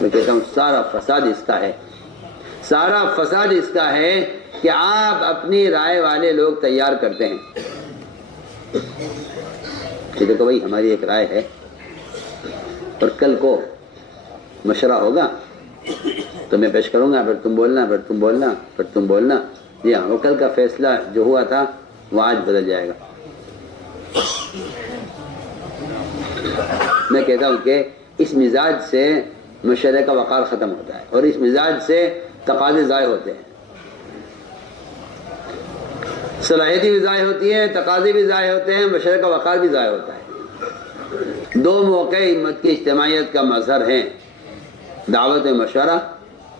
میں کہتا ہوں سارا فساد اس کا ہے، سارا فساد اس کا ہے کہ آپ اپنی رائے والے لوگ تیار کرتے ہیں کہ دیکھو بھائی ہماری ایک رائے ہے اور کل کو مشورہ ہوگا تو میں پیش کروں گا، پھر تم بولنا، پھر تم بولنا، پھر تم بولنا، جی ہاں، وہ کل کا فیصلہ جو ہوا تھا وہ آج بدل جائے گا۔ میں کہتا ہوں کہ اس مزاج سے مشورے کا وقار ختم ہوتا ہے اور اس مزاج سے تقاضے ضائع ہوتے ہیں، صلاحیتیں بھی ضائع ہوتی ہیں، تقاضے بھی ضائع ہوتے ہیں، مشورے کا وقار بھی ضائع ہوتا ہے۔ دو موقع امت کی اجتماعیت کا مظہر ہیں، دعوت میں مشورہ،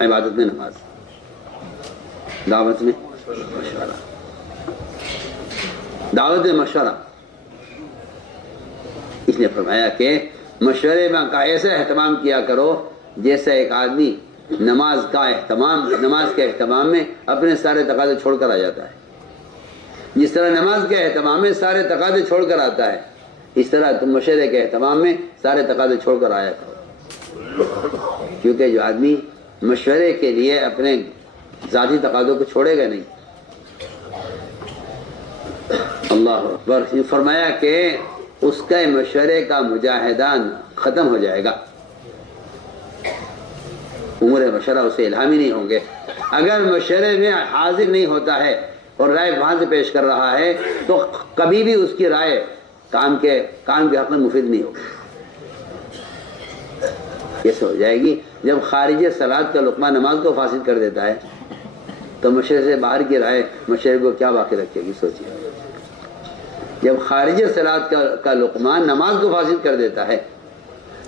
عبادت میں نماز۔ دعوت میں مشورہ، دعوت میں مشورہ، اس نے فرمایا کہ مشورے میں کا ایسا اہتمام کیا کرو جیسا ایک آدمی نماز کے اہتمام میں اپنے سارے تقاضے چھوڑ کر آ جاتا ہے۔ جس طرح نماز کے اہتمام میں سارے تقاضے چھوڑ کر آتا ہے، اس طرح تم مشورے کے اہتمام میں سارے تقاضے چھوڑ کر آیا کرو، کیونکہ جو آدمی مشورے کے لیے اپنے ذاتی تقاضوں کو چھوڑے گا نہیں، اللہ اکبر، فرمایا کہ اس کا مشورے کا مجاہدان ختم ہو جائے گا، امور مشورہ اسے الہامی نہیں ہوں گے۔ اگر مشورے میں حاضر نہیں ہوتا ہے اور رائے وہاں سے پیش کر رہا ہے تو کبھی بھی اس کی رائے کام کے حق میں مفید نہیں ہوگی۔ کیسے ہو جائے گی؟ جب خارج صلاۃ کا لقمہ نماز کو فاسد کر دیتا ہے تو مشورے سے باہر کی رائے مشورے کو کیا باقی رکھے گی؟ سوچیے، جب خارج صلاۃ کا لقمہ نماز کو فاسد کر دیتا ہے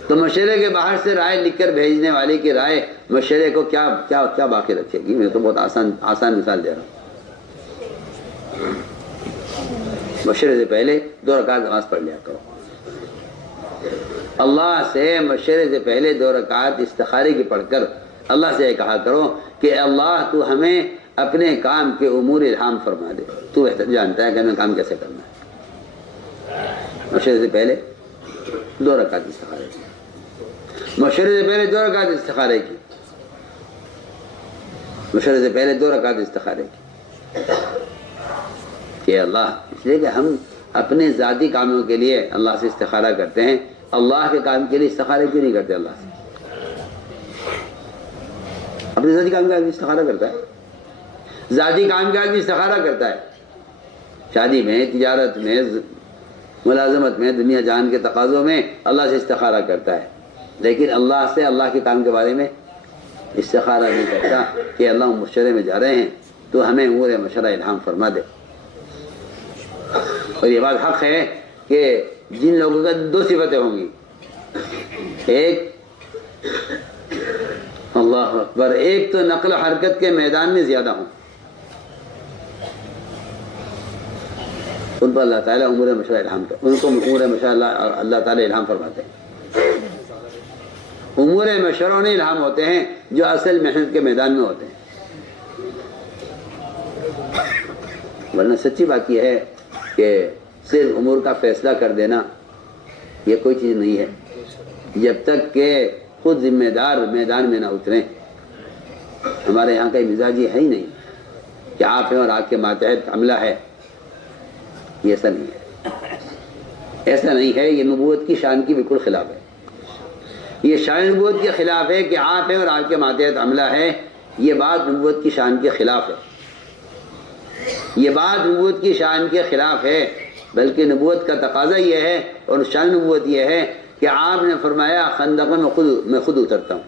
تو مشورے کے باہر سے رائے لکھ کر بھیجنے والے کی رائے مشورے کو کیا باقی رکھے گی؟ میں تو بہت آسان مثال دے رہا ہوں۔ مشورے سے پہلے 2 رکعت نماز پڑھ لیا کرو، اللہ سے مشورے سے پہلے 2 رکعت استخارے کی پڑھ کر اللہ سے کہا کرو کہ اللہ تو ہمیں اپنے کام کے امور الہام فرما دے، تو جانتا ہے کہ ہمیں کام کیسے کرنا ہے۔ مشورے سے پہلے 2 رکعت استخارے کی، مشورے سے پہلے 2 رکعت استخارے کی، مشورے سے پہلے 2 رکعت استخارے کی کہ اللہ، اس لیے کہ ہم اپنے ذاتی کاموں کے لیے اللہ سے استخارہ کرتے ہیں، اللہ کے کام کے لیے استخارہ کیوں نہیں کرتے؟ اللہ سے اپنے ذاتی کام کا آدمی استخارہ کرتا ہے، ذاتی کام کا آدمی استخارہ کرتا ہے، شادی میں، تجارت میں، ملازمت میں، دنیا جہان کے تقاضوں میں اللہ سے استخارہ کرتا ہے، لیکن اللہ سے اللہ کے کام کے بارے میں استخارہ نہیں کرتا کہ اللہ مشورے میں جا رہے ہیں تو ہمیں امور مشورہ الہام فرما دے۔ اور یہ بات حق ہے کہ جن لوگوں کا 2 صفتیں ہوں گی، ایک اللہ اکبر، ایک تو نقل و حرکت کے میدان میں زیادہ ہوں، ان پر اللہ تعالیٰ امور مشورہ الہام کرتے ہیں، ان کو امور مشورہ اللہ تعالیٰ الہام فرماتے ہیں۔ امور مشورہ نہیں الہام ہوتے ہیں جو اصل محنت کے میدان میں ہوتے ہیں، ورنہ سچی بات یہ ہے کہ صرف امور کا فیصلہ کر دینا یہ کوئی چیز نہیں ہے جب تک کہ خود ذمہ دار میدان میں نہ اتریں۔ ہمارے یہاں کا مزاج یہ ہے ہی نہیں کہ آپ ہیں اور آپ کے ماتحت عملہ ہے، یہ ایسا نہیں ہے، ایسا نہیں ہے، یہ نبوت کی شان کی بالکل خلاف ہے، یہ شان نبوت کے خلاف ہے کہ آپ ہیں اور آپ کے ماتحت عملہ ہے، یہ بات نبوت کی شان کے خلاف ہے، یہ بات نبوت کی شان کے خلاف ہے، بلکہ نبوت کا تقاضا یہ ہے اور شان نبوت یہ ہے کہ آپ نے فرمایا خندق میں خود اترتا ہوں۔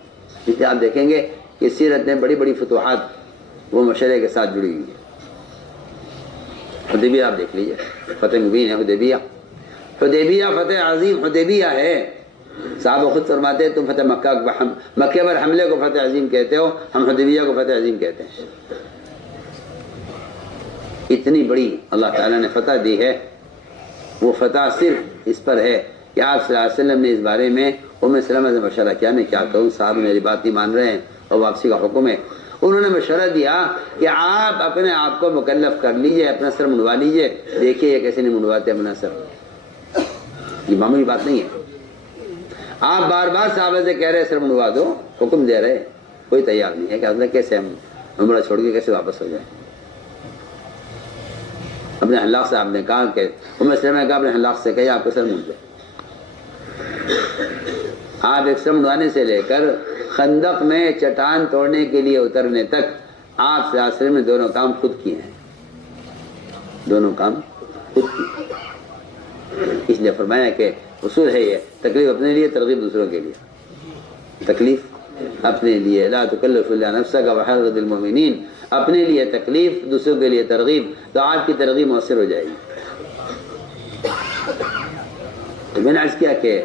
اس لیے آپ دیکھیں گے کہ سیرت میں بڑی بڑی فتوحات وہ مشورے کے ساتھ جڑی ہوئی ہے۔ حدیبیہ آپ دیکھ لیجئے، فتح مبین ہے حدیبیہ، حدیبیہ فتح عظیم حدیبیہ ہے۔ صحابہ خود فرماتے ہیں تم فتح مکہ پر حملے کو فتح عظیم کہتے ہو، ہم حدیبیہ کو فتح عظیم کہتے ہیں۔ اتنی بڑی اللہ تعالیٰ نے فتح دی ہے، وہ فتح صرف اس پر ہے کہ آپ صلی اللہ علیہ وسلم نے اس بارے میں ام سلمہ سے مشورہ کیا، میں کیا کہوں، صاحب میری بات نہیں مان رہے ہیں اور واپسی کا حکم ہے۔ انہوں نے مشورہ دیا کہ آپ اپنے آپ کو مکلف کر لیجئے، اپنا سر منڈوا لیجئے، دیکھیے یہ کیسے نہیں منڈواتے اپنا سر، یہ معمولی بات نہیں ہے۔ آپ بار بار صحابہ سے کہہ رہے سر منڈوا دو، حکم دے رہے, کوئی تیار نہیں ہے کہ حضرت کیسے ہم عمرہ چھوڑ کے کیسے واپس ہو جائیں. اپنے حلاق سے آپ نے کہا کہ سلمہ نے کہا اپنے حلاق سے کہیے آپ کو سر منڈ دے. آپ ایک سر منڈوانے سے لے کر خندق میں چٹان توڑنے کے لیے اترنے تک آپ سے آسرے میں دونوں کام خود کیے ہیں, دونوں کام خود کیے. اس لیے فرمایا کہ اصول ہے یہ, تکلیف اپنے لیے, ترغیب دوسروں کے لیے. تکلیف اپنے لیے, لا تکلف الا نفسک وحرض المؤمنین, اپنے لیے تکلیف, دوسروں کے لیے ترغیب, تو آپ کی ترغیب مؤثر ہو جائے گی. تو میں نے عرض کیا کہ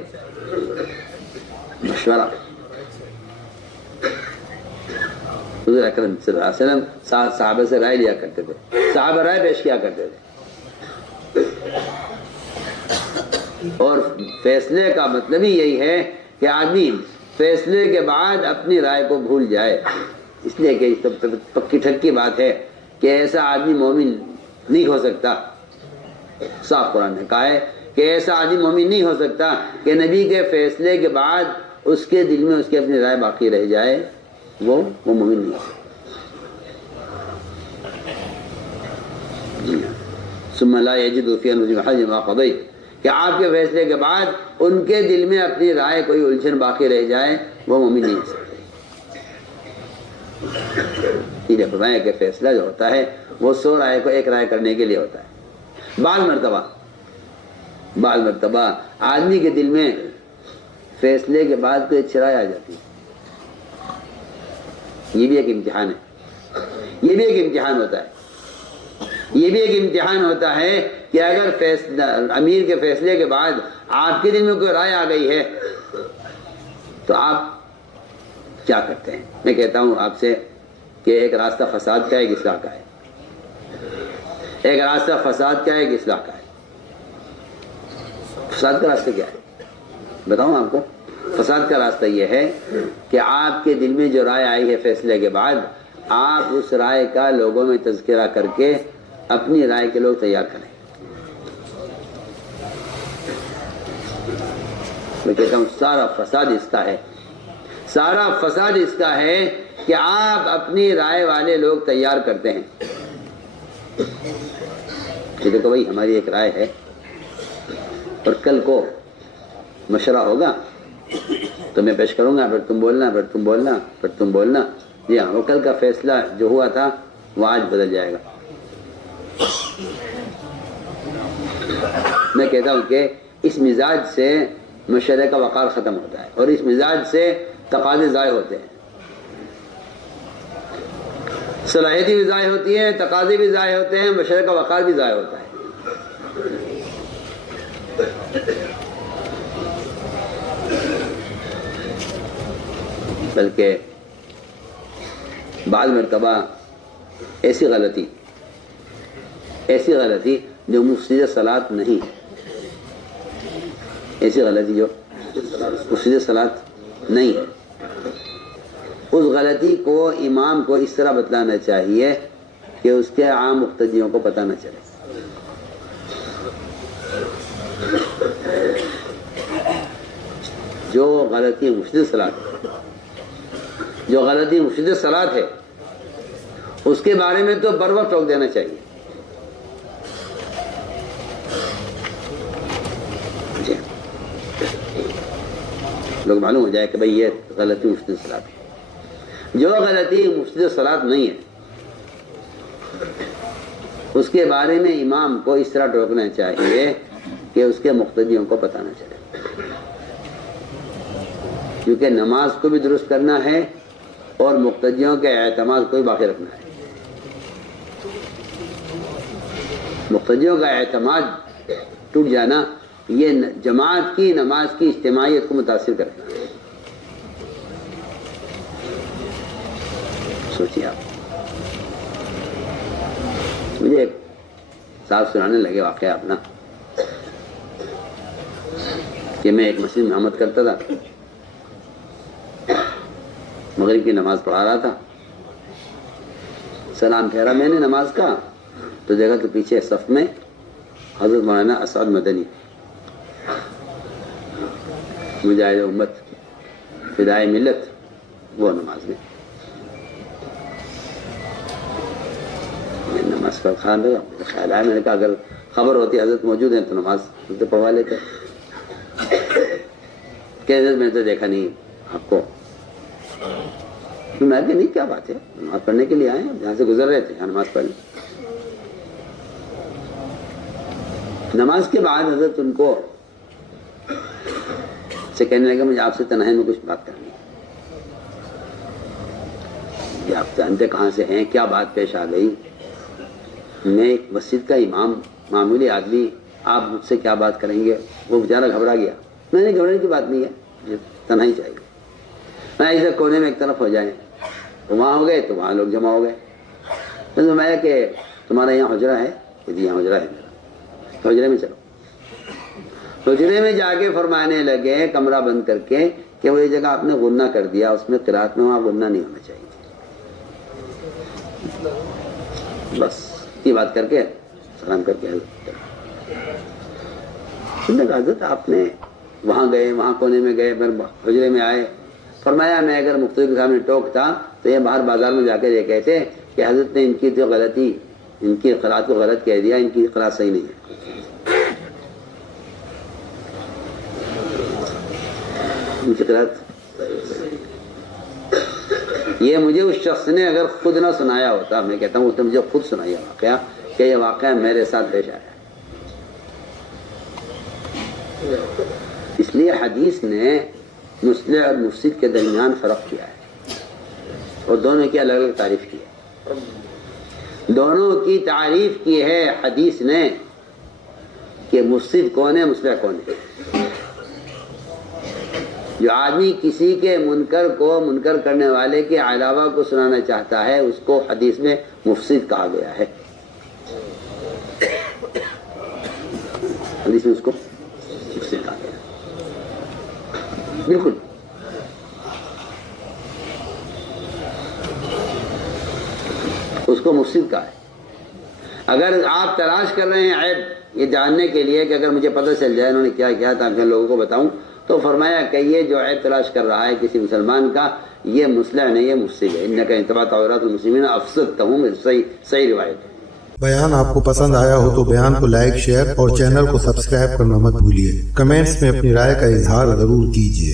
مشورہ حضور اکرم صلی اللہ علیہ وسلم صحابہ سے رائے لیا کرتے تھے, صحابہ رائے پیش کیا کرتے تھے. اور فیصلے کا مطلب ہی یہی ہے کہ آدمی فیصلے کے بعد اپنی رائے کو بھول جائے. اس لیے کہ پکی ٹھکی بات ہے کہ ایسا آدمی مومن نہیں ہو سکتا. صاف قرآن نے کہا ہے کہ ایسا آدمی مومن نہیں ہو سکتا کہ نبی کے فیصلے کے بعد اس کے دل میں اس کی اپنی رائے باقی رہ جائے, وہ مومن نہیں ہو سکتا. ثم لا يجد في انفسهم حرجا مما قضيت, کہ آپ کے فیصلے کے بعد ان کے دل میں اپنی رائے کوئی الجھن باقی رہ جائے, وہ مومن نہیں ہو سکتے. یہ فرمایا کہ فیصلہ جو ہوتا ہے وہ 100 رائے کو ایک رائے کرنے کے لیے ہوتا ہے. بعض مرتبہ آدمی کے دل میں فیصلے کے بعد کوئی اچھی رائے آ جاتی ہے. یہ بھی ایک امتحان ہے, یہ بھی ایک امتحان ہوتا ہے. یہ بھی ایک امتحان ہوتا ہے کہ اگر امیر کے فیصلے کے بعد آپ کے دل میں کوئی رائے آ گئی ہے تو آپ کیا کرتے ہیں. میں کہتا ہوں آپ سے کہ ایک راستہ فساد کا ہے, ایک اصلاح کا ہے. ایک راستہ فساد کا ہے, ایک اصلاح کا ہے. فساد کا راستہ کیا ہے بتاؤں آپ کو. فساد کا راستہ یہ ہے کہ آپ کے دل میں جو رائے آئی ہے فیصلے کے بعد, آپ اس رائے کا لوگوں میں تذکرہ کر کے اپنی رائے کے لوگ تیار کریں. میں کہتا ہوں سارا فساد اس کا ہے, سارا فساد اس کا ہے کہ آپ اپنی رائے والے لوگ تیار کرتے ہیں. کہ دیکھو بھائی ہماری ایک رائے ہے اور کل کو مشورہ ہوگا تو میں پیش کروں گا, پھر تم بولنا, پھر تم بولنا, پھر تم بولنا. جی ہاں, وہ کل کا فیصلہ جو ہوا تھا وہ آج بدل جائے گا. میں کہتا ہوں کہ اس مزاج سے مشورے کا وقار ختم ہوتا ہے, اور اس مزاج سے تقاضے ضائع ہوتے ہیں. صلاحیتی بھی ضائع ہوتی ہے, تقاضے بھی ضائع ہوتے ہیں, مشورے کا وقار بھی ضائع ہوتا ہے. بلکہ بعض مرتبہ ایسی غلطی جو مفسد صلاۃ نہیں, ایسی غلطی جو مفسد صلاۃ نہیں ہے, اس غلطی کو امام کو اس طرح بتلانا چاہیے کہ اس کے عام مقتدیوں کو پتہ نہ چلے. جو غلطی مفسد صلاۃ ہے اس کے بارے میں تو بر وقت ٹوک دینا چاہیے. لوگ معلوم ہو جائے کہ بھئی یہ غلطی مفسد صلاۃ ہے. جو غلطی مفسد صلاۃ نہیں ہے اس کے بارے میں امام کو اس طرح ٹوکنا چاہیے کہ اس کے مقتدیوں کو پتہ نہ چلے. کیونکہ نماز کو بھی درست کرنا ہے اور مقتدیوں کے اعتماد کو بھی باقی رکھنا ہے. مقتدیوں کا اعتماد ٹوٹ جانا یہ جماعت کی نماز کی اجتماعیت کو متاثر کرتا ہے. سوچیے آپ. مجھے ایک صاحب سنانے لگے واقعہ اپنا کہ میں ایک مسجد میں احمد کرتا تھا, مغرب کی نماز پڑھا رہا تھا. سلام پھیرا میں نے نماز کا تو دیکھا کہ پیچھے صف میں حضرت مولانا اسعد مدنی, مجاہد امت, فدائے ملت, وہ نماز میں نماز پر خیال رہا مجھے خیال آیا، میں نے کہا اگر خبر ہوتی حضرت موجود ہیں تو نماز پڑھوا لیتے کہ حضرت میں نے تو دیکھا نہیں آپ کو، میں کہ نہیں کیا بات ہے، نماز پڑھنے کے لیے آئے ہیں، جہاں سے گزر رہے تھے یہاں نماز پڑھ لیں۔ نماز کے بعد حضرت ان کو سے کہنے لگا مجھے آپ سے تنہائی میں کچھ بات کرنی ہے، آپ جانتے کہاں سے ہیں، کیا بات پیش آ گئی، میں ایک مسجد کا امام معمولی آدمی، آپ مجھ سے کیا بات کریں گے؟ وہ بیچارہ گھبرا گیا۔ میں نے گھبرانے کی بات نہیں ہے، مجھے تنہائی چاہیے، میں ایسے کونے میں ایک طرف ہو جائیں، وہاں ہو گئے تو وہاں لوگ جمع ہو گئے۔ میں نے فرمایا کہ تمہارا یہاں حجرہ ہے؟ کہ یہاں حجرہ ہے میرا، حجرے میں چلو۔ حجرے میں جا کے فرمانے لگے کمرہ بند کر کے کہ وہ یہ جگہ آپ نے غنہ کر دیا، اس میں قرات میں وہاں غنہ نہیں ہونا چاہیے، بس یہ بات کر کے سلام کر کے حضرت آپ نے وہاں گئے، وہاں کونے میں گئے، پھر حجرے میں آئے۔ فرمایا میں اگر مختلف کے سامنے ٹوک تھا تو یہ باہر بازار میں جا کے یہ کہتے کہ حضرت نے ان کی جو غلطی، ان کی قرات کو غلط کہہ دیا، ان کی قرات صحیح نہیں ہے۔ ان کی قرات یہ مجھے اس شخص نے اگر خود نہ سنایا ہوتا، میں کہتا ہوں اس نے مجھے خود سنایا واقعہ کہ یہ واقعہ میرے ساتھ پیش آیا ہے۔ اس لیے حدیث نے مصلح اور مفسد کے درمیان فرق کیا ہے اور دونوں کی الگ الگ تعریف کی ہے، دونوں کی تعریف کی ہے حدیث نے کہ مفسد کون ہے، مصلح کون ہے۔ جو آدمی کسی کے منکر کو منکر کرنے والے کے علاوہ کو سنانا چاہتا ہے اس کو حدیث میں مفسد کہا گیا ہے، حدیث میں اس کو مفسد کہا گیا ہے، بالکل۔ اس کو مفسد کہا ہے۔ اگر آپ تلاش کر رہے ہیں عیب یہ جاننے کے لیے کہ اگر مجھے پتہ چل جائے انہوں نے کیا کیا تھا میں لوگوں کو بتاؤں، تو فرمایا کہ یہ جو عیب تلاش کر رہا ہے کسی مسلمان کا، یہ مصلح نہیں، یہ مفسد ہے۔ انکا انتباہ عورات المسلمین افسدتہم، صحیح روایت ہے۔ بیان آپ کو پسند آیا ہو تو بیان کو لائک، شیئر اور چینل کو سبسکرائب کرنا مت بھولیے۔ کمنٹس میں اپنی رائے کا اظہار ضرور کیجیے۔